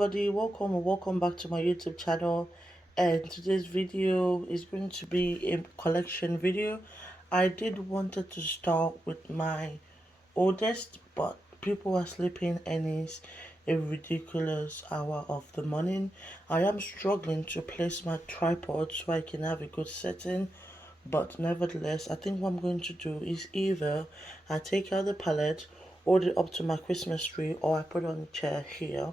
everybody, welcome or welcome back to my YouTube channel. And today's video is going to be a collection video. I did wanted to start with my oldest, but people are sleeping and it's a ridiculous hour of the morning. I am struggling to place my tripod so I can have a good setting, but nevertheless I think what I'm going to do is either I take out the palette, hold it up to my Christmas tree, or I put it on a chair here.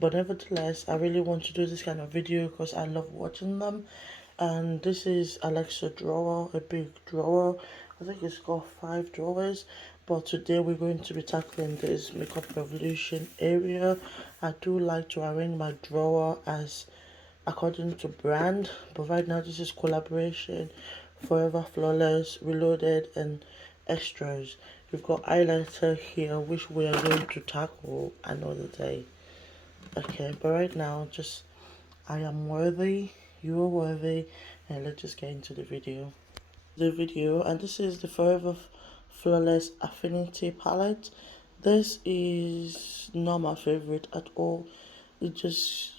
But nevertheless, I really want to do this kind of video because I love watching them. And this is Alexa drawer, a big drawer. I think it's got 5 drawers. But today we're going to be tackling this Makeup Revolution area. I do like to arrange my drawer as according to brand, but right now this is Collaboration, Forever Flawless, Reloaded, and Extras. We've got highlighter here, which we are going to tackle another day. Okay, but right now, just I am worthy, you are worthy, and let's just get into the video. And this is the Forever Flawless Affinity Palette. This is not my favorite at all. It just,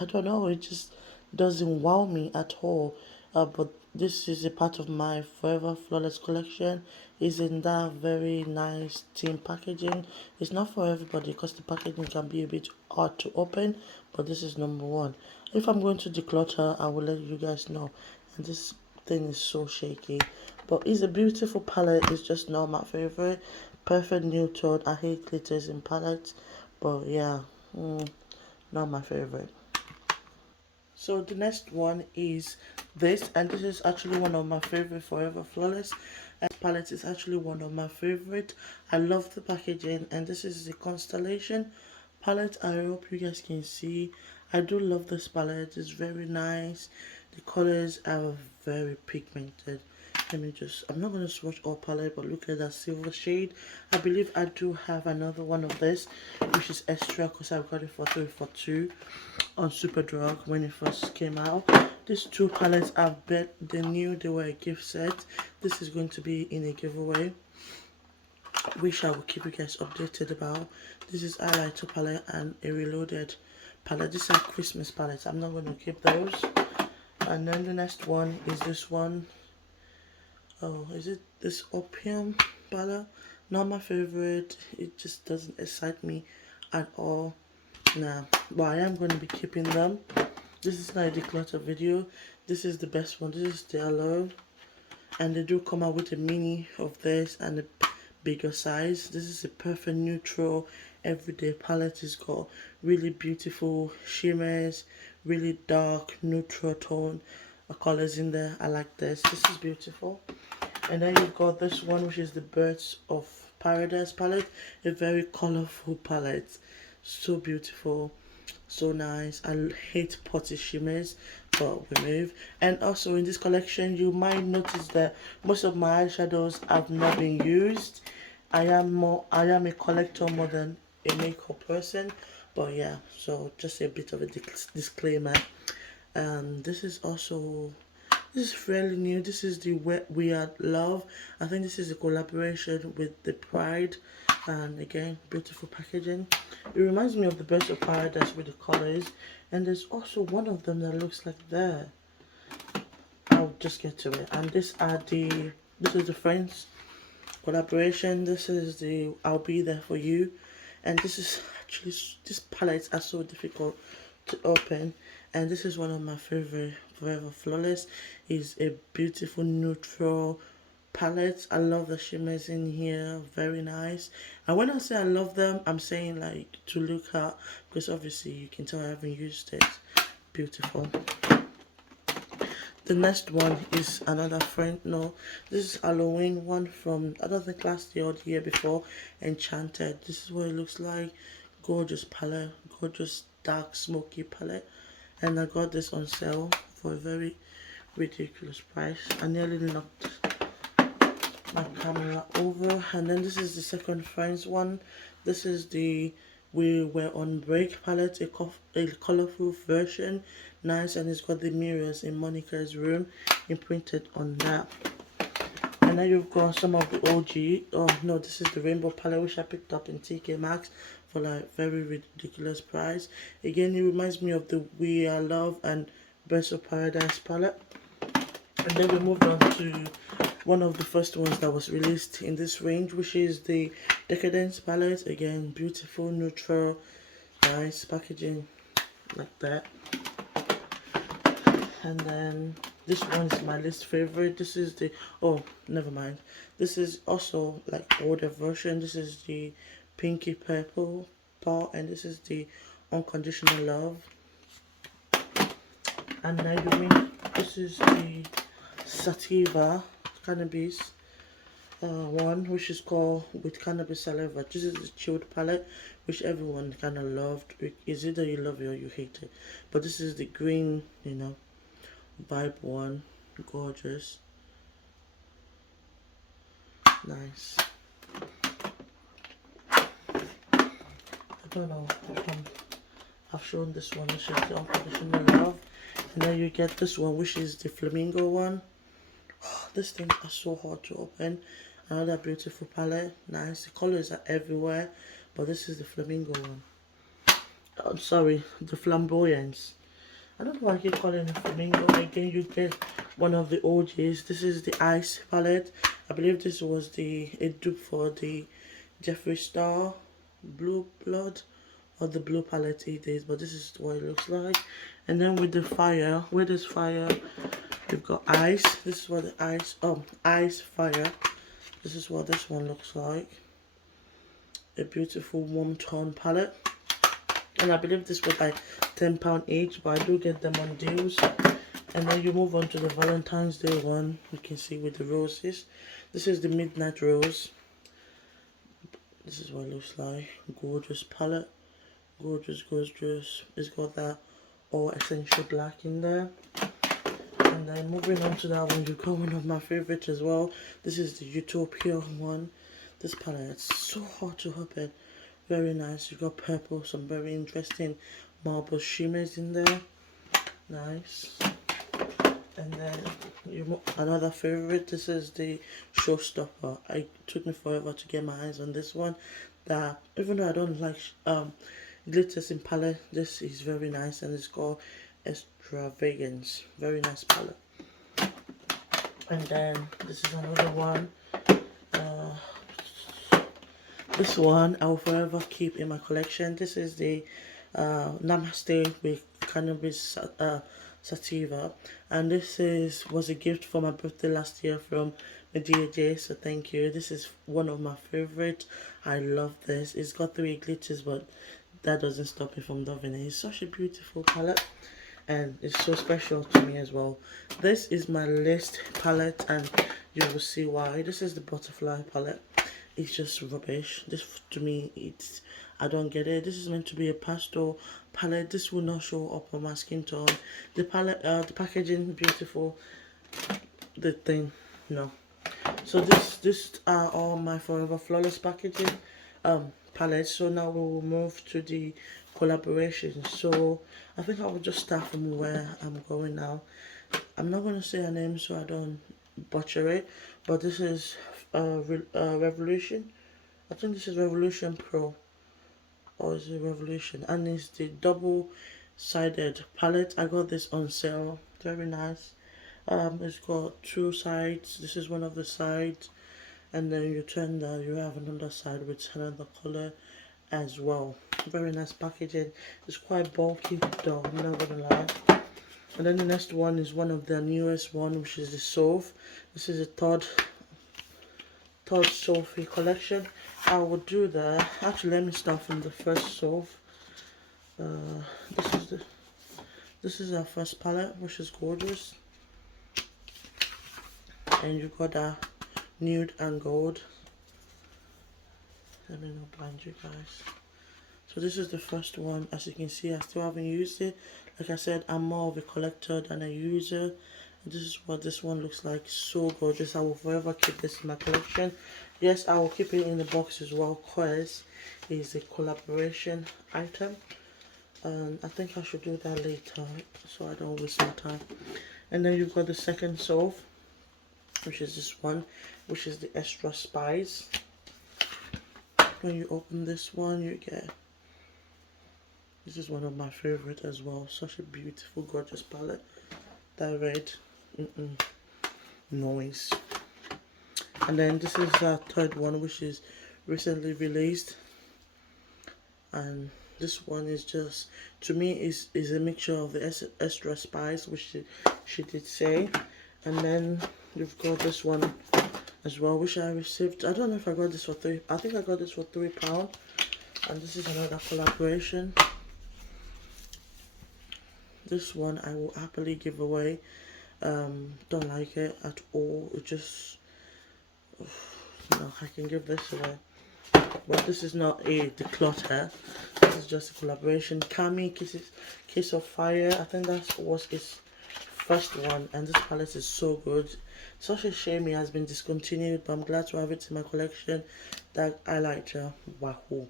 I don't know, it just doesn't wow me at all. But this is a part of my Forever Flawless collection. It's in that very nice team packaging. It's not for everybody because the packaging can be a bit hard to open, but this is number one. If I'm going to declutter, I will let you guys know. And this thing is so shaky, but it's a beautiful palette. It's just not my favorite. Perfect nude tone. I hate glitters in palettes, but yeah, not my favorite. So the next one is this, and this is actually one of my favorite Forever Flawless. And palette is actually one of my favorite. I love the packaging, and this is the Constellation Palette. I hope you guys can see. I do love this palette. It's very nice. The colors are very pigmented. I'm not going to swatch all palette, but look at that silver shade. I believe I do have another one of this, which is extra because I got it for 3 for 2 on Superdrug when it first came out. These two palettes, I bet they knew they were a gift set. This is going to be in a giveaway, which I will keep you guys updated about. This is highlighter palette and a reloaded palette. These are Christmas palettes. I'm not going to keep those. And then the next one is this one. Oh, is it this Opium palette? Not my favorite. It just doesn't excite me at all. Nah, but I am going to be keeping them. This is not a declutter video. This is the best one. This is the Alone, and they do come out with a mini of this and a bigger size. This is a perfect neutral everyday palette. It's got really beautiful shimmers, really dark neutral tone colors in there. I like this. This is beautiful. And then you've got this one, which is the Birds of Paradise palette. A very colorful palette. So beautiful, so nice. I hate potty shimmers, but we move. And also in this collection, you might notice that most of my eyeshadows have not been used. I am a collector more than a makeup person, but yeah, so just a bit of a disclaimer. This is fairly new. This is the Wet Weird Love. I think this is a collaboration with the Pride, and again, beautiful packaging. It reminds me of the Birds of Paradise with the colors, and there's also one of them that looks like that. I'll just get to it. And this is the Friends collaboration. This is the I'll Be There For You, and this is actually, these palettes are so difficult to open, and this is one of my favorite Forever Flawless. Is a beautiful neutral palette. I love the shimmers in here, very nice. And when I say I love them, I'm saying like to look at, because obviously you can tell I haven't used it. Beautiful. The next one is another friend. No, this is Halloween one from, I don't think last year or the year before, Enchanted. This is what it looks like. Gorgeous palette, gorgeous dark smoky palette. And I got this on sale for a very ridiculous price. I nearly knocked my camera over. And then this is the second Friends one. This is the We Were on Break palette, a colorful version. Nice, and it's got the mirrors in Monica's room imprinted on that. And then you've got some of the OG. Oh no, this is the Rainbow palette, which I picked up in TK Maxx for like very ridiculous price. Again, it reminds me of the We Are Love and Birds of Paradise palette. And then we moved on to one of the first ones that was released in this range, which is the Decadence Palette. Again, beautiful, neutral, nice packaging like that. And then this one is my least favorite. This is the, oh, never mind. This is also like older version. This is the pinky purple part, and this is the Unconditional Love. And then this is the Sativa Cannabis one, which is called With Cannabis Saliva. This is the chilled palette, which everyone kind of loved. It's either you love it or you hate it. But this is the green, you know, vibe one. Gorgeous. Nice. I don't know if I've shown this one, which is the Unconditional Love. And then you get this one, which is the Flamingo one. Oh, these things are so hard to open. Another beautiful palette. Nice. The colors are everywhere. But this is the Flamingo one. I'm sorry, the Flamboyance. I don't know why I keep calling it Flamingo. Again, you get one of the OGs. This is the Ice palette. I believe this was a dupe for the Jeffree Star Blue Blood, or the blue palette it is, but this is what it looks like. And then with the fire, with this fire, we've got ice. This is what the ice fire. This is what this one looks like. A beautiful warm tone palette. And I believe this was like £10 each, but I do get them on deals. And then you move on to the Valentine's Day one. You can see with the roses. This is the Midnight Rose. This is what it looks like. Gorgeous palette. Gorgeous, gorgeous. It's got that all essential black in there. And then moving on to that one, you got one of my favorites as well. This is the Utopia one. This palette is so hard to open. Very nice. You got purple, some very interesting marble shimmers in there. Nice. And then another favorite. This is the Showstopper. It took me forever to get my eyes on this one. That even though I don't like glitters in palette, this is very nice, and it's called Extravagance. Very nice palette. And then this is another one. This one I will forever keep in my collection. This is the Namaste with Cannabis Sativa, and this was a gift for my birthday last year from Medea, so thank you. This is one of my favorite. I love this. It's got 3 glitters, but that doesn't stop me from loving it. It's such a beautiful palette, and it's so special to me as well. This is my list palette, and you will see why. This is the Butterfly palette. It's just rubbish. This, to me, I don't get it. This is meant to be a pastel palette. This will not show up on my skin tone. The palette, the packaging, beautiful. The thing, no. So this are all my Forever Flawless packaging palettes. So now we will move to the collaboration. So I think I will just start from where I'm going now. I'm not going to say her name so I don't butcher it, but this is Revolution. I think this is Revolution Pro, or is it Revolution? And it's the double-sided palette. I got this on sale. Very nice. It's got 2 sides. This is one of the sides, and then you turn that, you have another side with another color as well. Very nice packaging. It's quite bulky though, I'm not gonna lie. And then the next one is one of the newest one, which is the Soph. This is a third Sophie collection. I will do that. Actually, let me start from the first Soph. This is our first palette, which is gorgeous. And you got that nude and gold. Let me not blind you guys. So this is the first one. As you can see, I still haven't used it. Like I said, I'm more of a collector than a user. And this is what this one looks like. So gorgeous. I will forever keep this in my collection. Yes, I will keep it in the box as well, because it's a collaboration item. And I think I should do that later, so I don't waste my time. And then you've got the second Soph, which is this one, which is the Extra Spice. When you open this one, you get This is one of my favorite as well. Such a beautiful, gorgeous palette. That red, noise. And then this is our third one, which is recently released. And this one is just, to me, is a mixture of the extra spice, which she did say. And then you've got this one as well, which I received. I don't know if I got this for I think I got this for £3. And this is another collaboration. This one I will happily give away. Don't like it at all. It just, no, I can give this away. But this is not a declutter. This is just a collaboration. Kami Kiss of Fire. I think that was his first one, and this palette is so good. Such a shame it has been discontinued, but I'm glad to have it in my collection. That highlighter, wahoo,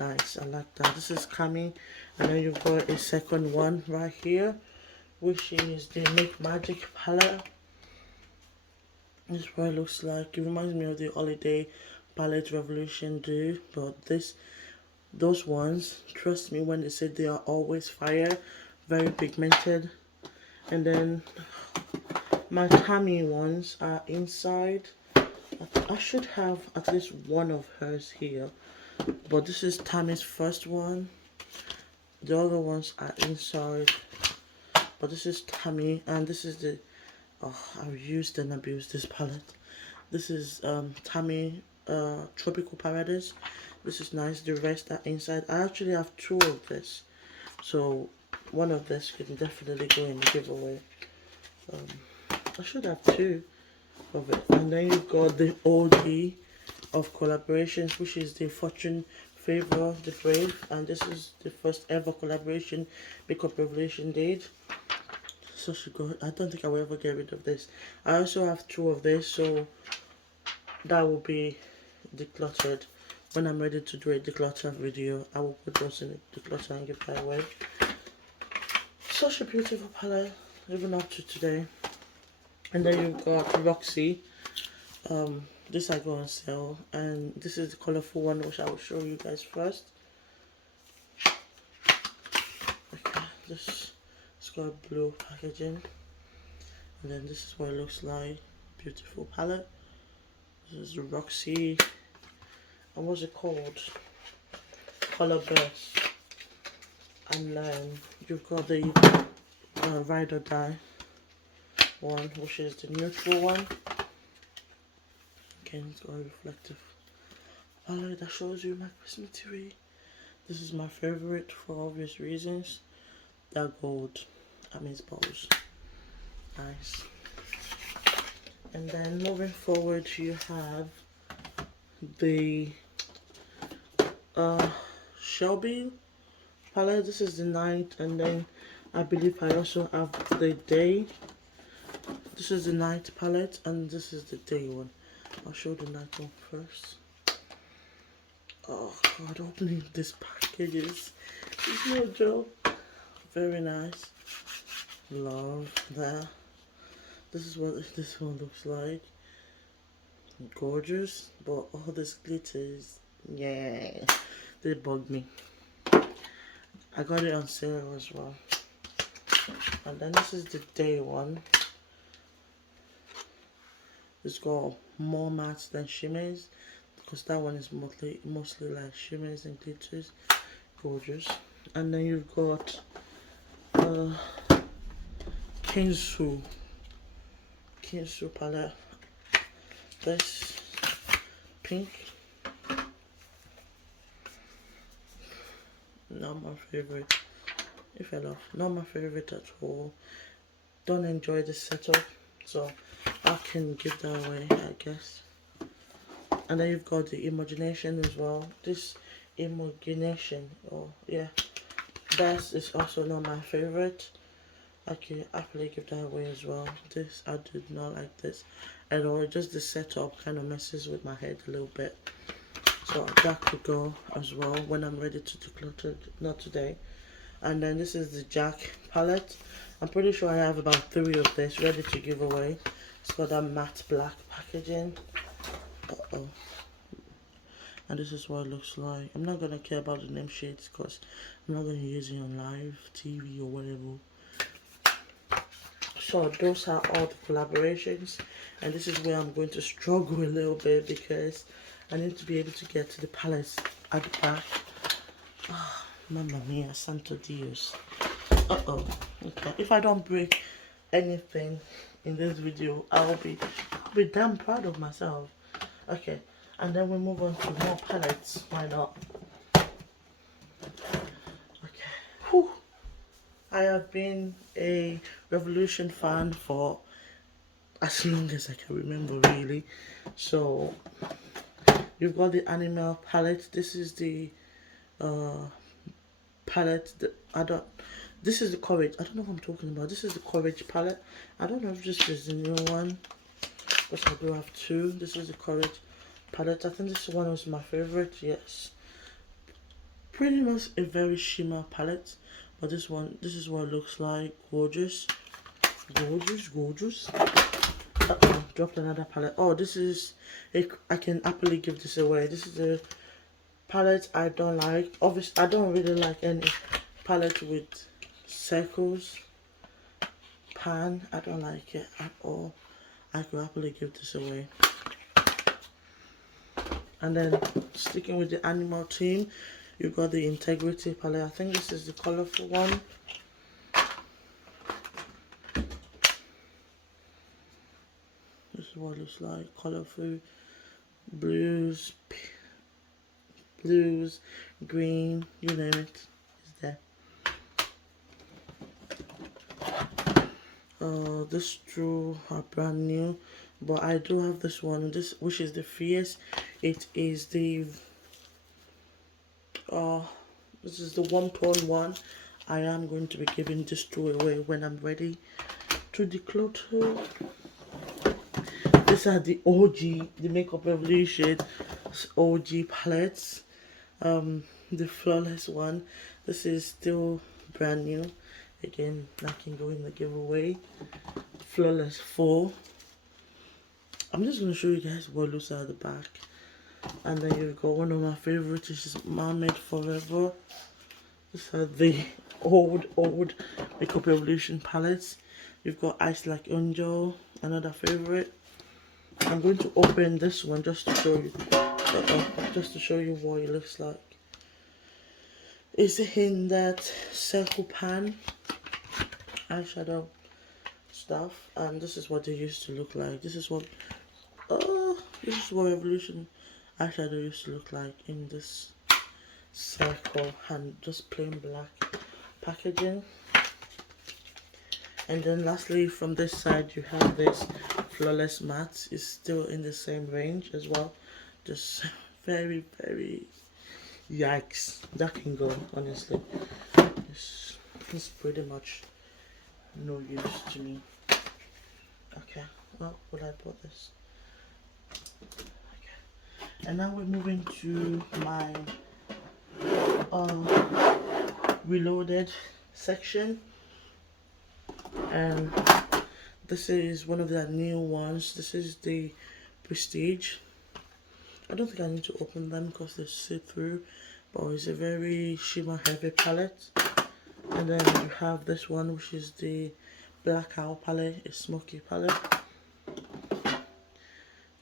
nice. I like that. This is Kami, and then you've got a second one right here, which is the Make Magic palette. This is what it looks like. It reminds me of the Holiday Palette Revolution do, but those ones, trust me when they say they are always fire, very pigmented. And then my Tammy ones are inside. I should have at least one of hers here, but this is Tammy's first one. The other ones are inside, but this is Tammy, and this is the, oh, I've used and abused this palette. This is Tammy Tropical Paradise. This is nice. The rest are inside. I actually have two of this, so one of this can definitely go in the giveaway. I should have two of it. And then you've got the OG of collaborations, which is the Fortune Favor, the Brave, and this is the first ever collaboration Makeup Revolution did. Such a good. I don't think I will ever get rid of this. I also have two of this, so that will be decluttered. When I'm ready to do a declutter video, I will put those in the declutter and give that away. Such a beautiful palette, even up to today. And then you've got Roxy. This I got on sale, and this is the colorful one, which I will show you guys first. Okay, this it's got blue packaging, and then this is what it looks like. Beautiful palette. This is Roxy. And what's it called? Color Burst. And then you've got the Ride or Die one, which is the neutral one. Again, it's got a reflective palette that shows you my Christmas tree. This is my favorite for obvious reasons. That gold amazeballs. Nice. And then moving forward, you have the Shelby Palette. This is the night, and then I believe I also have the day. This is the night palette, and this is the day one. I'll show the night one first. Oh god, opening this package is no joke. Very nice. Love that. This is what this one looks like. Gorgeous, but all this glitters, yeah, they bug me. I got it on sale as well. And then this is the day one. It's got more mattes than shimmers, because that one is mostly like shimmers and glitters. Gorgeous. And then you've got Kinsu palette. This pink, not my favorite. If I love, not my favorite at all. Don't enjoy the setup, so I can give that away, I guess. And then you've got the Imagination as well. This Imagination, oh yeah, that is also not my favorite. I can happily give that away as well. This, I did not like this at all. Just the setup kind of messes with my head a little bit. So that could go as well when I'm ready to declutter, not today. And then this is the Jack palette. I'm pretty sure I have about 3 of this ready to give away. It's got that matte black packaging. and this is what it looks like. I'm not gonna care about the name shades because I'm not gonna use it on live TV or whatever. So those are all the collaborations, and this is where I'm going to struggle a little bit because I need to be able to get to the palettes at the back. Oh, Mamma mia, santo dios. Uh-oh. Okay, if I don't break anything in this video, I'll be damn proud of myself. Okay, and then we move on to more palettes. Why not? Okay. Whew. I have been a Revolution fan for as long as I can remember, really. So you've got the animal palette. This is the palette that I don't. This is the courage. I don't know what I'm talking about. This is the courage palette. I don't know if this is the new one, but I do have two. This is the courage palette. I think this one was my favorite. Yes, pretty much a very shimmer palette. But this one, this is what it looks like. Gorgeous, gorgeous, gorgeous. Uh-oh, dropped another palette. Oh, this is I can happily give this away. This is a palette I don't like. Obviously, I don't really like any palette with circles. Pan, I don't like it at all. I could happily give this away. And then sticking with the animal theme, you got the Integrity palette. I think this is the colorful one. This is what it looks like. Colorful blues, green, you name it, it's there. This two are brand new, but I do have this one, this which is the Fierce. It is the this is the one-tone one. I am going to be giving this two away when I'm ready to declutter. These are the OG, the Makeup Revolution OG palettes. The flawless one. This is still brand new. Again, that can go in the giveaway. Flawless 4. I'm just going to show you guys what looks at the back. And then you've got one of my favorites, which is Mermaid Forever. These are the old Makeup Revolution palettes. You've got Ice Like Angel, another favorite. I'm going to open this one just to show you, what it looks like. It's in that circle pan eyeshadow stuff, and this is what they used to look like. This is what Revolution eyeshadow used to look like in this circle and just plain black packaging. And then lastly, from this side you have this Flawless Matte. It's still in the same range as well. Just very yikes, that can go, honestly. It's pretty much no use to me. Okay, well, will I put this? Okay, and now we're moving to my reloaded section, and this is one of the new ones. This is the Prestige. I don't think I need to open them because they're see-through, but it's a very shimmer heavy palette. And then you have this one, which is the Black Owl palette, a smoky palette.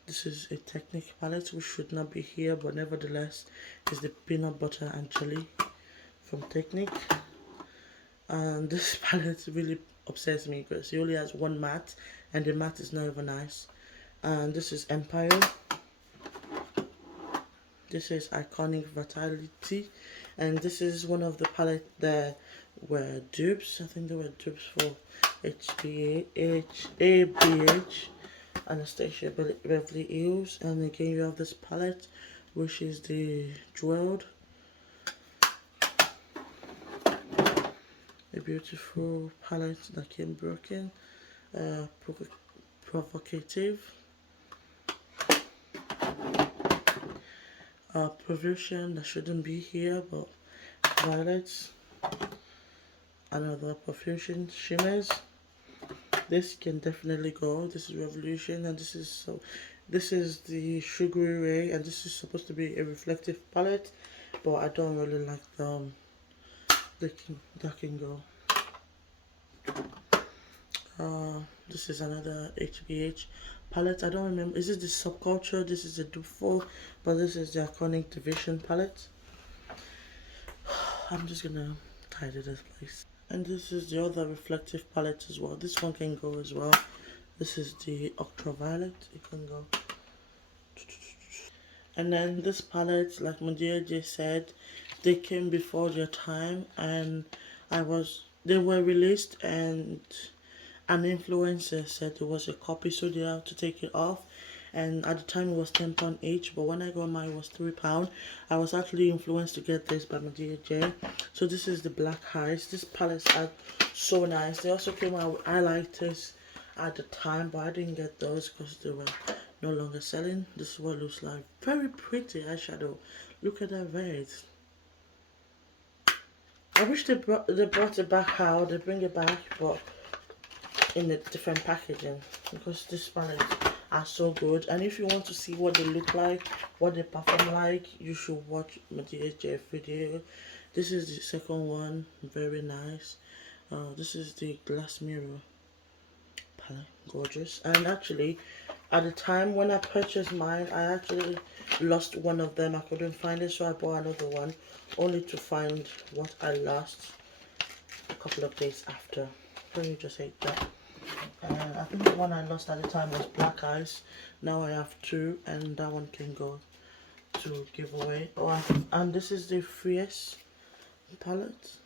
This is a Technique palette, which should not be here, but nevertheless is the Peanut Butter and Jelly from Technique. And this palette really upsets me because it only has one matte, and the matte is not even nice. And this is Empire. This is Iconic Vitality, and this is one of the palette that were dupes. I think they were dupes for ABH, Anastasia Beverly Hills. And again you have this palette, which is the Jeweled. A beautiful palette that came broken, provocative. Provision that shouldn't be here, but violets. Another Profusion shimmers. This can definitely go. This is Revolution, and this is so This is the Sugary Ray, and this is supposed to be a reflective palette, but I don't really like them. That can go. This is another HBH palette. I don't remember. Is it the Subculture? This is a dupe, but this is the Iconic Division palette. I'm just gonna tidy this place. And this is the other reflective palette as well. This one can go as well. This is the Ultraviolet. It can go. And then this palette, like my dear J said, they came before their time, and they were released, and an influencer said it was a copy, so they had to take it off. And at the time it was £10 each, but when I got mine it was £3. I was actually influenced to get this by my dear J. So this is the Black Eyes. These palettes are so nice. They also came out with highlighters at the time, but I didn't get those because they were no longer selling. This is what it looks like. Very pretty eyeshadow. Look at that red. I wish they brought it back out. They bring it back, but in a different packaging, because these palettes are so good. And if you want to see what they look like, what they perform like, you should watch my DHF video. This is the second one. Very nice. This is the Glass Mirror palette. Gorgeous. And actually, at the time when I purchased mine, I actually lost one of them. I couldn't find it, so I bought another one, only to find what I lost a couple of days after. Let me just hate that. I think the one I lost at the time was Black Eyes. Now I have two, and that one can go to giveaway. Oh, and this is the Fierce palette.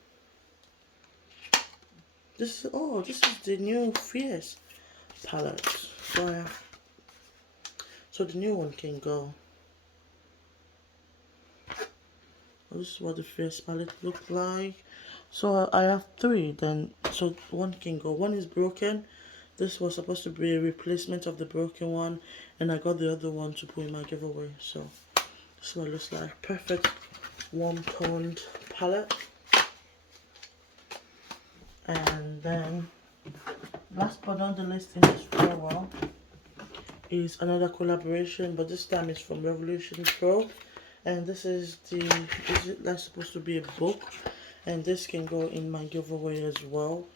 This is the new Fierce palette. So the new one can go. This is what the Fierce palette looks like. So I have three then, so one can go. One is broken. This was supposed to be a replacement of the broken one, and I got the other one to put in my giveaway. So this is what it looks like. Perfect warm toned palette. And then last but not the least in this drawer is another collaboration, but this time it's from Revolution Pro. And this is that's supposed to be a book, and this can go in my giveaway as well.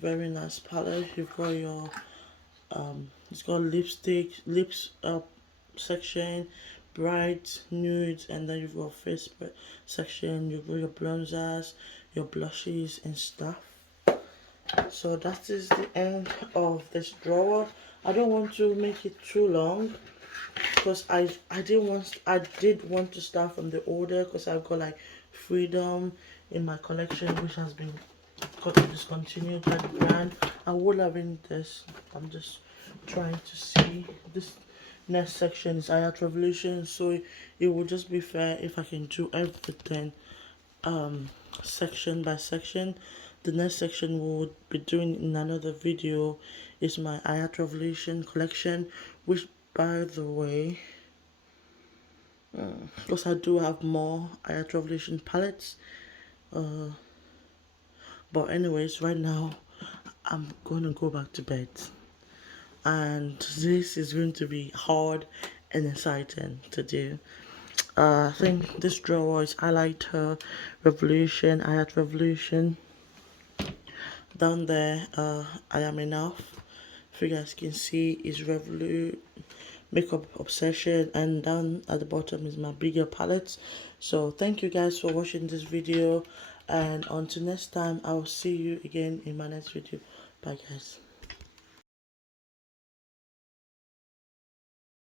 Very nice palette. You've got your it's got lipstick, lips section, bright, nudes, and then you've got face section. You've got your bronzers, your blushes and stuff. So that is the end of this drawer. I don't want to make it too long, because I did want to start from the order, because I've got like Freedom in my collection, which has been got discontinued by the brand. I would have been this. I'm just trying to see. This next section is Ayat Revolution, so it would just be fair if I can do everything section by section. The next section we would be doing in another video is my Ayat Revolution collection, which, by the way, because I do have more Ayat Revolution palettes. But anyways, right now I'm going to go back to bed, and this is going to be hard and exciting to do. I think this drawer is Highlighter Revolution, Ayat Revolution. Down there, I Am Enough. If you guys can see, is Makeup Obsession, and down at the bottom is my bigger palettes. So thank you guys for watching this video, and until next time, I will see you again in my next video. Bye guys.